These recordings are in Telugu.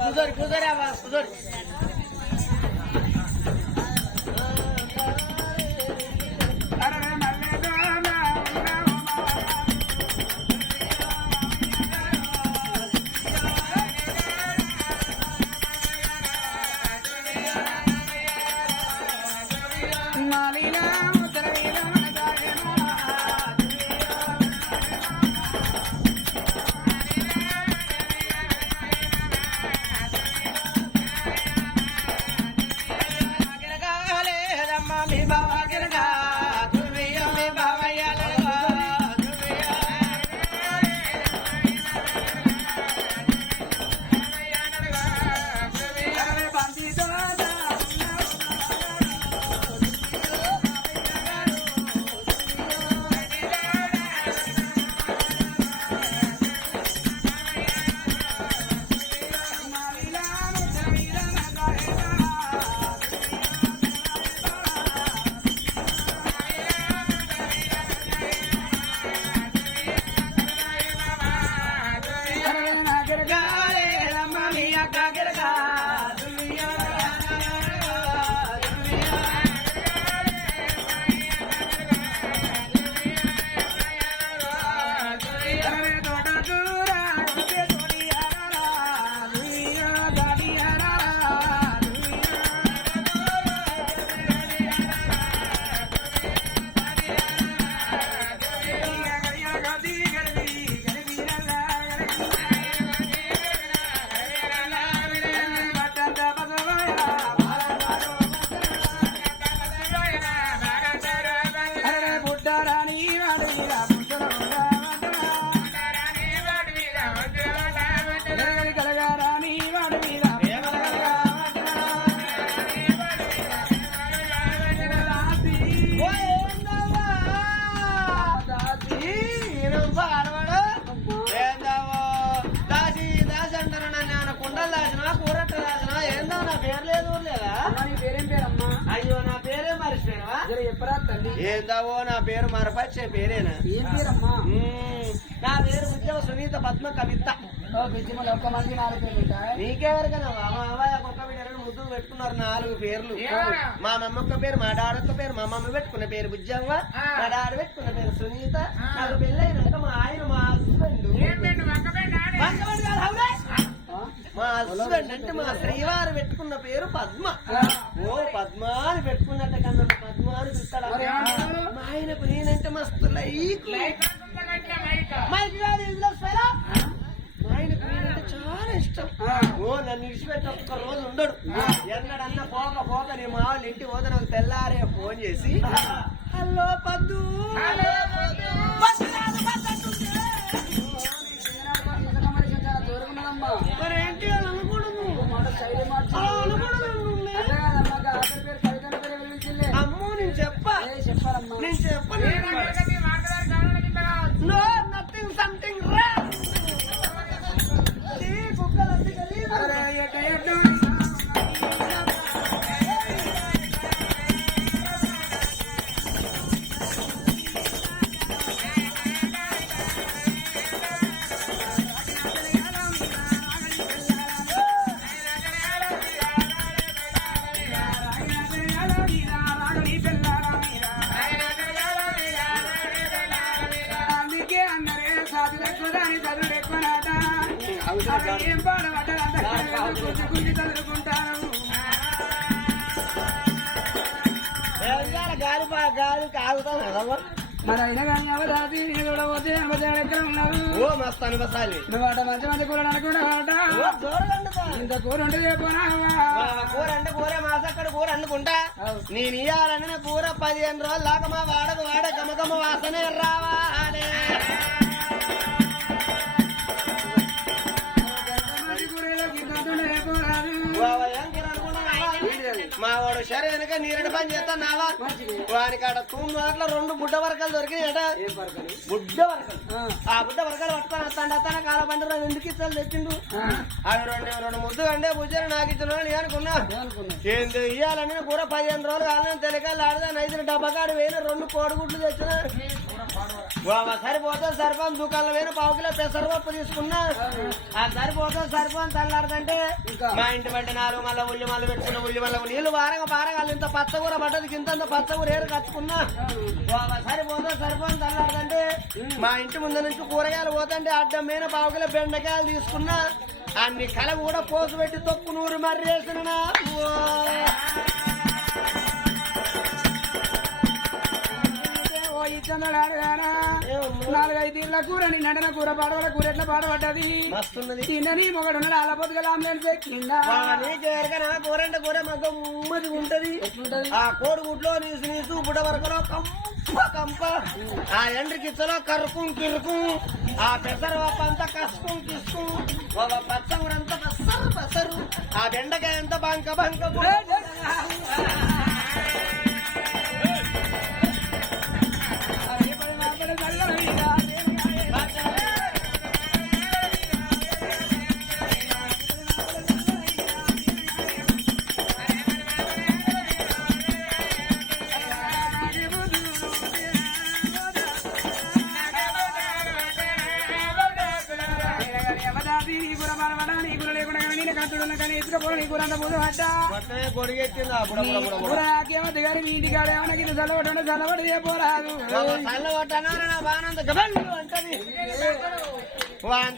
కుదరు కుదరా కుదరు ఏందావో నా పేరు మరపచ్చే పేరేనా నా పేరు బుజ్జవ సునీత పద్మ కవిత నీకెవరికైనా మా అమ్మాయి ఒక్క బిడ్డ ముద్దులు పెట్టుకున్నారు 4 పేర్లు మా మమ్మక్క పేరు మా డాడొక్క పేరు మా మమ్మీ పెట్టుకున్న పేరు బుజ్జవ్వ మా డాడ పెట్టుకున్న పేరు సునీత నాకు పెళ్ళైనాక మా ఆయన మా హస్బెండ్ మా హస్బెండ్ అంటే మా శ్రీవారు పెట్టుకున్న పేరు పద్మ ఓ పద్మ అని పెట్టుకున్నట్ట కన్నా పద్మ అని పిలుస్తాడు మా ఆయనకు నేనంటే మస్తు లైక్ మా ఆయనకు నేనంటే చాలా ఇష్టం ఓ నన్ను విడిచిపెట్టి ఒక్క రోజు ఉండడు ఎన్నడన్నా పోక నీ మా వాళ్ళు ఇంటి పోతే నాకు తెల్లారే ఫోన్ చేసి హలో పద్దు మరేంటి అని అనుకూడదు అమ్మో నేను చెప్పను నో నథింగ్ సంథింగ్ కుక్కలు గాలి కాగుతాం కదమ్మా మరి అయినా కానీ అవరాది చూడబోతే ఎక్కడ ఉన్నావు ఓ మస్తు అనిపిస్తాలి నువ్వు అట మంచి మంచి కూర అనుకుంటా ఇంత కూర ఉంటే చెప్పనా కూర అంటే కూర మాసక్కడ కూర అనుకుంటా నేను ఇయ్యాలన్న కూర 15 రోజులు దాకా మా వాడ గమగమ వాసనే రావాలి మా వాడు సరే వెనక నీరడి పని చేస్తాన్నావా వానికి ఆడ తూమ్మాట్ల 2 బుడ్డ వరకలు దొరికినాయట బుడ్డ వరకలు ఆ బుడ్డ వరకలు పట్టుకొని వస్తాండి అతన కాల పండుగ ఎందుకు ఇస్తాను తెచ్చిండు అవి 2 ముద్దు అంటే బుజ్జని నాకు ఇచ్చిన నేను అనుకున్నా ఏంటి ఇయ్యాలని కూర 15 రోజులు కావాలని తెలియకాలు ఆడదాని 5 డబ్బకాడు వేయిన 2 కోడిగుడ్లు తెచ్చిన సరిపోతే సరిపోని దుకాణంలో వేను 1/2 కిలో పెసరపప్పు తీసుకున్నా ఆ సరిపోతే సరిపోని తల్లాడదంటే మా ఇంటి బట్టి 4 మళ్ళీ ఉల్లి మళ్ళీ పెట్టుకున్న ఉల్లి మళ్ళీ నీళ్లు పారగా ఇంత పచ్చకూర పడ్డది ఇంత పచ్చకూర ఏరు కట్టుకున్నా సరిపోతే సరిపోని తల్లాడదంటే మా ఇంటి ముందు నుంచి కూరగాయలు పోతుంటే అడ్డం మీద 1/2 కిలో బెండకాయలు తీసుకున్నా అన్ని కల కూడా పోసు పెట్టి తొక్కు నూరు మర్రేసిన 4-5 ఇళ్ళ కూర నీ నడన కూర పాడవల కూర ఎట్లా పాడబడ్డది తిన్నని మొగడున్నాడు అలా పొద్దుగా ఆమ్లెట్ కూర అంటే కూర మా గమ్మది ఉంటది ఆ కోడిగుడ్లో నీసు బుడ వరకులో కంప ఆ ఎండ్రికిచ్చలో కరుకు కిరుకు ఆ పెసరపప్పు అంతా కసుకు కిసుకు పచ్చగురంతా పసరు ఆ బెండకాయ అంతా బంక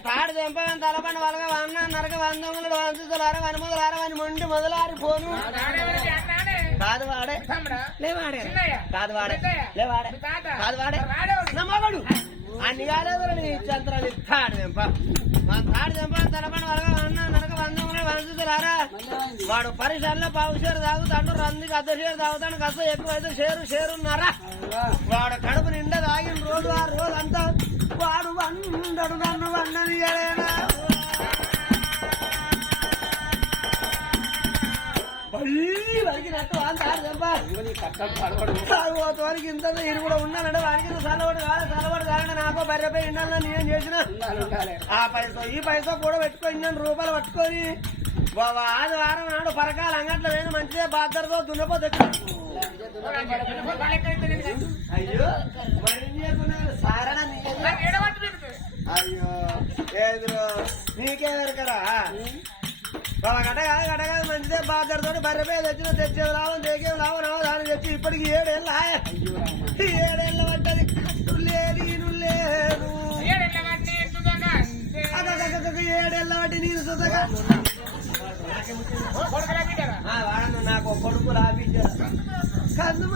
తాడు తెంపని తలపండి వాళ్ళగా 100 నరక 100 100 మొండి మొదలారి పోను కాదు వాడే కాదు వాడే నమ్మగడు అన్ని కాలేదు చంద్రాలు తాడు తెంప తాడు తెంప తలపండి వాళ్ళగా 100 నరక 100 వాడు పరిసరలో 1/2 షేరు తాగుతాడు రందికి 1/2 షేరు తాగుతాడు కస ఎక్కువైతే షేరున్నారా వాడు కడుపు నిండా తాగిన రోజు ఆ రోజు అంతా వాడు వండడు నన్ను వండని వరికినట్టు వానికి ఇంత ఇరు కూడా ఉన్నానంటే వానికి సలవాడు కాదండి నాకు బర్రెపై ఇండాలని నేను చేసిన ఆ పైసా ఈ పైసా కూడా పెట్టుకొని 2 రూపాయలు పట్టుకొని ఆదివారం నాడు పరకాల అంగట్లో వేణు మంచిగా బాధతో దున్నపోతే అయ్యో మరి సారణ అయ్యో నీకే వెరకరా గడగా మంచిదే బాధతో బర్రెపై తెచ్చేది లాభం దేకేం లాభం రావు దాన్ని తెచ్చి ఇప్పటికి 7 ఏళ్ళు 7 ఏళ్ళ పడ్డది లేదు 7 ఏళ్ళ బట్టి నేను సుతగా వాడను నాకు కొడుకు రాపించారు కన్ను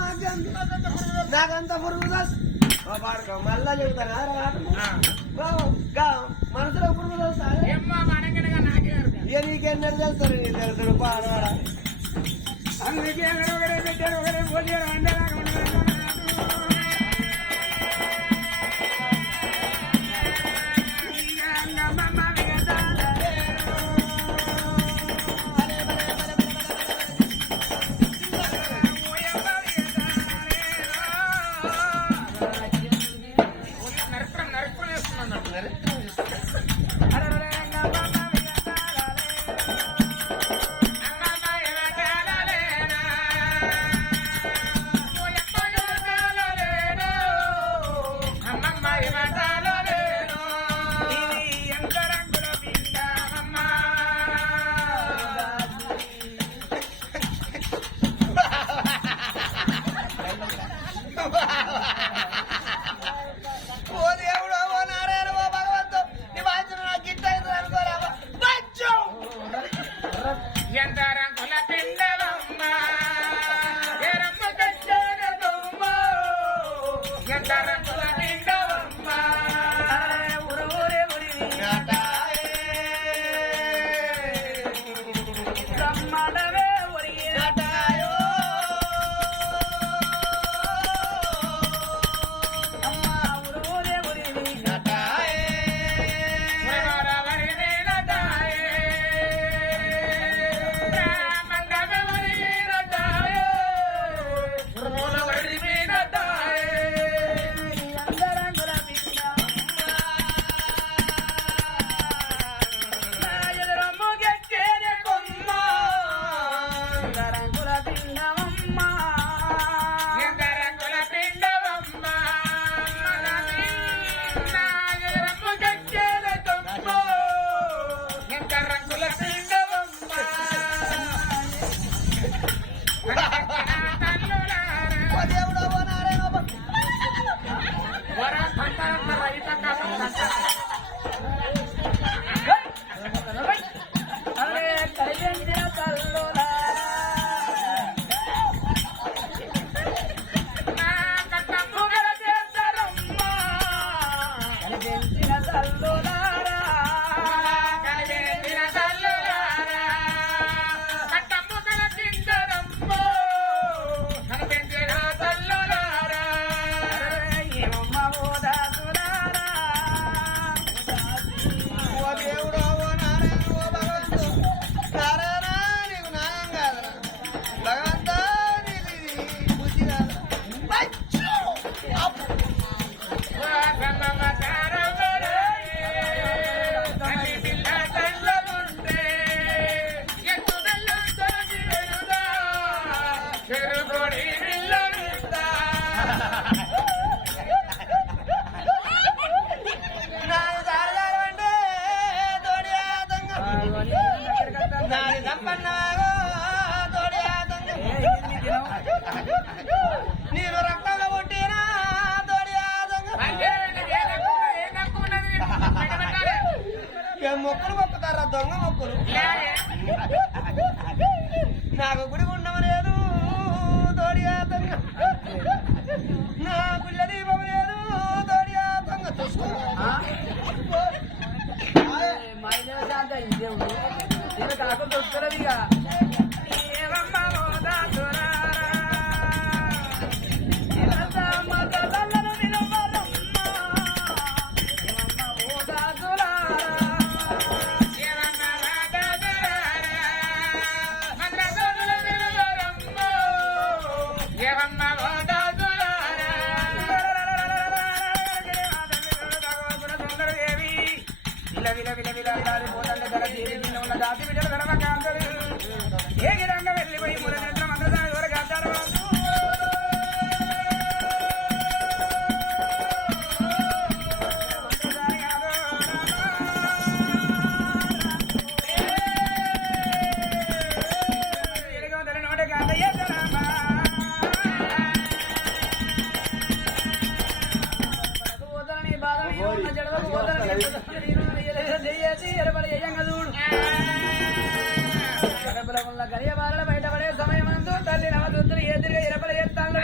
నాకంత పురుగు మళ్ళా చెబుతాను మనసులో పురుగు నీకెన్నరు తెలుస్తారు నీ తెలుసు పాడవాడ అందుకే ఒకరే పెట్టారు ఒకరే పోయారు అంటే అరే కలిపెంచిన తల్లులారా కట్టముగల చేస్తారమ్మా కలిపెంచిన తల్లులారా కలిపెంచిన తల్లులారా కట్టముగల తిందరమ్మో కలిపెంచిన తల్లులారా ఏమమ్మ ఓదాసులారా ఓ దేవుడో ఓ నారాయణ ఓ భగవంతు నారాయణ నీకు న్యాయం కాదరా భగవంతా నీకు ఇది బుద్ధి కాదరా అచ్చో! అబ్బో! నాది దారదారమంటే తోడియా దొంగ. నాది సంపన్నాగో తోడియా దొంగ. నేను రక్తంలో పుట్టినా తోడియా దొంగ. ఏ మొక్కులు మొక్కుతారా దొంగ మొక్కులు నాకు గుడి ఉండడం లేదు తోడియా దొంగ. నా గుళ్ళ దీపం లేదు తోడియా దొంగ. చూసుకో మైనవ శాంత దేవుడు నేను కాకుండా వస్తున్నదిగా ఏమమ్మ ఓదాసులారా ఏమమ్మ తల్లను విలువరమ్మ ఏమమ్మ ఓదాసులారా ఏమమ్మ ఓదాసులారా మందగోలు విలువరమ్మ ఏమమ్మ ఓదాసులారా విల విల విల విల విలాడిపోతండి గల దేవి నిన్న ఉన్న దాటి బిడ్డలు గడవకాంతలు ఏ గిరంగా వెళ్ళిపోయి మూడు గంటల మంత్రదాని వరకు అంటారు గడియబారల బయటపడే సమయమందు తల్లి నవదుతులు ఎదురుగా ఇరపల ఎత్తాళ్ళు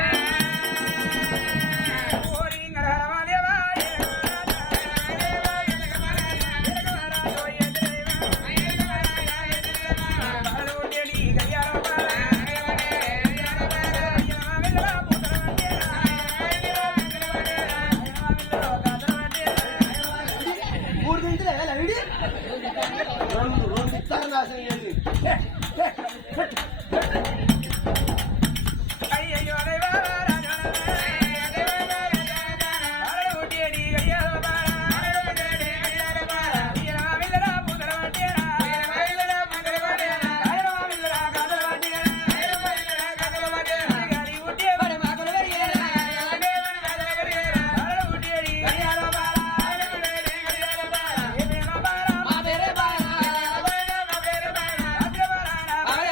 మూడు గంటలే లైడి రెండు ఇస్తారు నాశనం చేయండి అయ్యో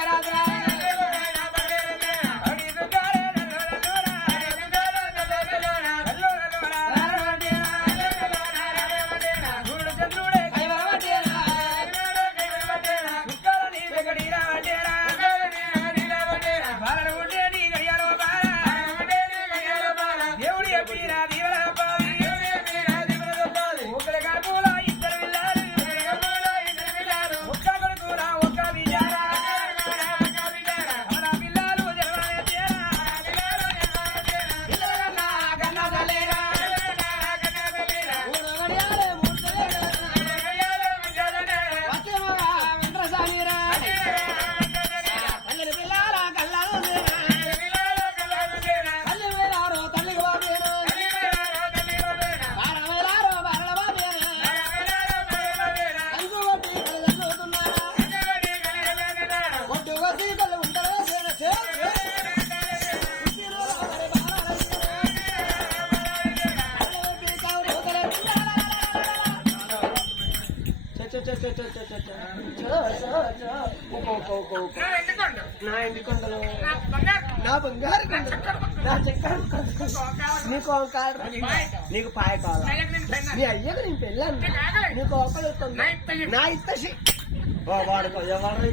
రాజరా నా ఇంటి కొండలు నా బంగారు కొండలు నా చక్కెర నీకు నీకు పాయ కావాలా నీ అయ్యకు నేను పెళ్ళాను నీకు ఒకళ్ళు నా ఇత్తసి వాడుకో ఎవరు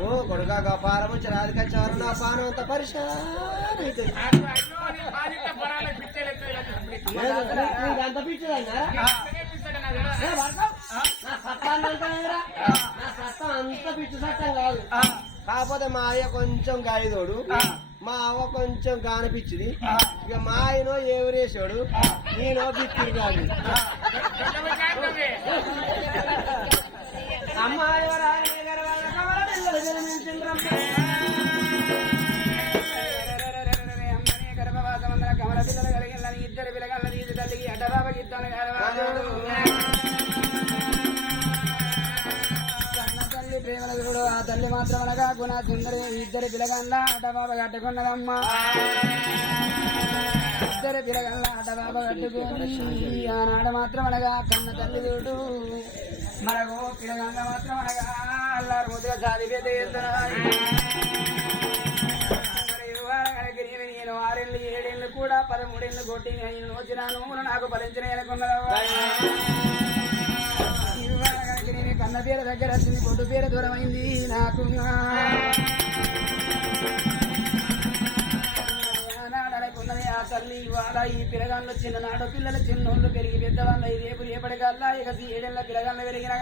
ఓ కొడుకా పాలం వచ్చి రాధికచ్చారు నా పానం అంత పరిశాన్ అవుతుంది అంత పిచ్చదన్నా నా సత్తాన్ని అంటారా నా సత్తం అంత పిచ్చి సత్తం కాదు కాకపోతే మా అయ్య కొంచెం గాయదోడు మా అవ్వ కొంచెం గానపిచ్చిది ఇక మా ఆయనో ఎవరేసాడు నేనో బిక్కిరి కాదు అమ్మాయి కమల పిల్లలు కలిగిన ఇద్దరు పిల్లగల తీసి తల్లికి అడ్డబాబ గిద్దలు కన్న తల్లి ప్రేమల గురుడు ఆ తల్లి మాత్రం అనగా గుణ సుందరి ఇద్దరు పిల్లగల్ల అడ్డబాబ కట్టుకున్నదమ్మా ఇద్దరు పిల్లగల్ల అడ్డబాబ కట్టుకొని ఆనాడు మాత్రం అనగా కన్న తల్లి చూడు మనకు పిల్లగల్ల మాత్రం అనగా అల్లారు ముద్దుగా చదివే నేను 6 ఏళ్ళు 7 ఏళ్ళు కూడా 13 ఏళ్ళు కొట్టి నేను వచ్చినాను నాకు ఫలించిన నేను కన్న పేరు దగ్గర వచ్చింది కొట్టు పేరు దూరమైంది నాకు అనుకున్నది ఆ తల్లి ఇవాళ ఈ పిల్లగాళ్ళు చిన్ననాడు పిల్లలు చిన్నోళ్ళు పెరిగి పెద్దవాళ్ళు రేపు రేపటికల్లా ఇక 7 ఏళ్ళ పిల్లగాళ్ళు పెరిగిన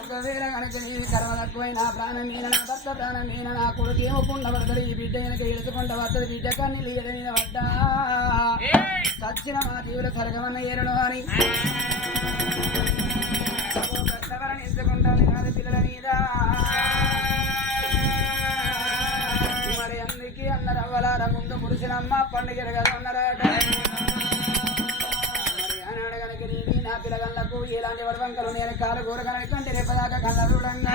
ఒకవేళ కనుక నీ కర్మ తక్కువైన ప్రాణం మీద నా భర్త ప్రాణం మీద నా కొడుకు ఏమకుండా పడతాడు ఈ బిడ్డ వెనక ఎడుచుకుంటా వద్దడు బిడ్డ కన్నీళ్ళు ఎడని పడ్డా సచ్చిన మా జీవులు సరగమన్న ఏరను అని పెద్దవరని ఎంచుకుంటాను కాదు పిల్లల మీద మరి అందుకే అన్నారు అవ్వలార ముందు ముడిసినమ్మ పండుగ కదా అన్నారట నా పిల్లగలకు ఎలాంటి వడవంకలు నేను కాలు కూరగానే కంటే రేపదాకా కళ్ళరుడంగా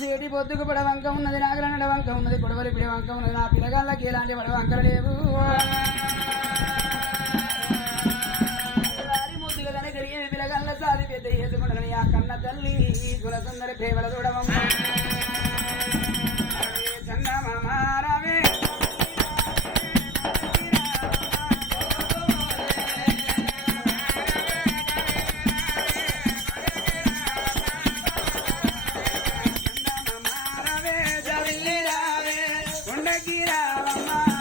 చేతి పొద్దుకు పడవంక ఉన్నది నాగరనడ వంక ఉన్నది పొడవరి పిడి వంక ఉన్నది నా పిల్లగాళ్ళకి ఎలాంటి వడవంకలు లేవు ముద్దుగా కనుక పిల్లగాళ్ళ సాది పెద్ద చేసుకుంటాను ఆ కన్న తల్లి గుణసుందరి ప్రేమల చూడవమ్మ చందమామారావే ఉండకి రావమ్మా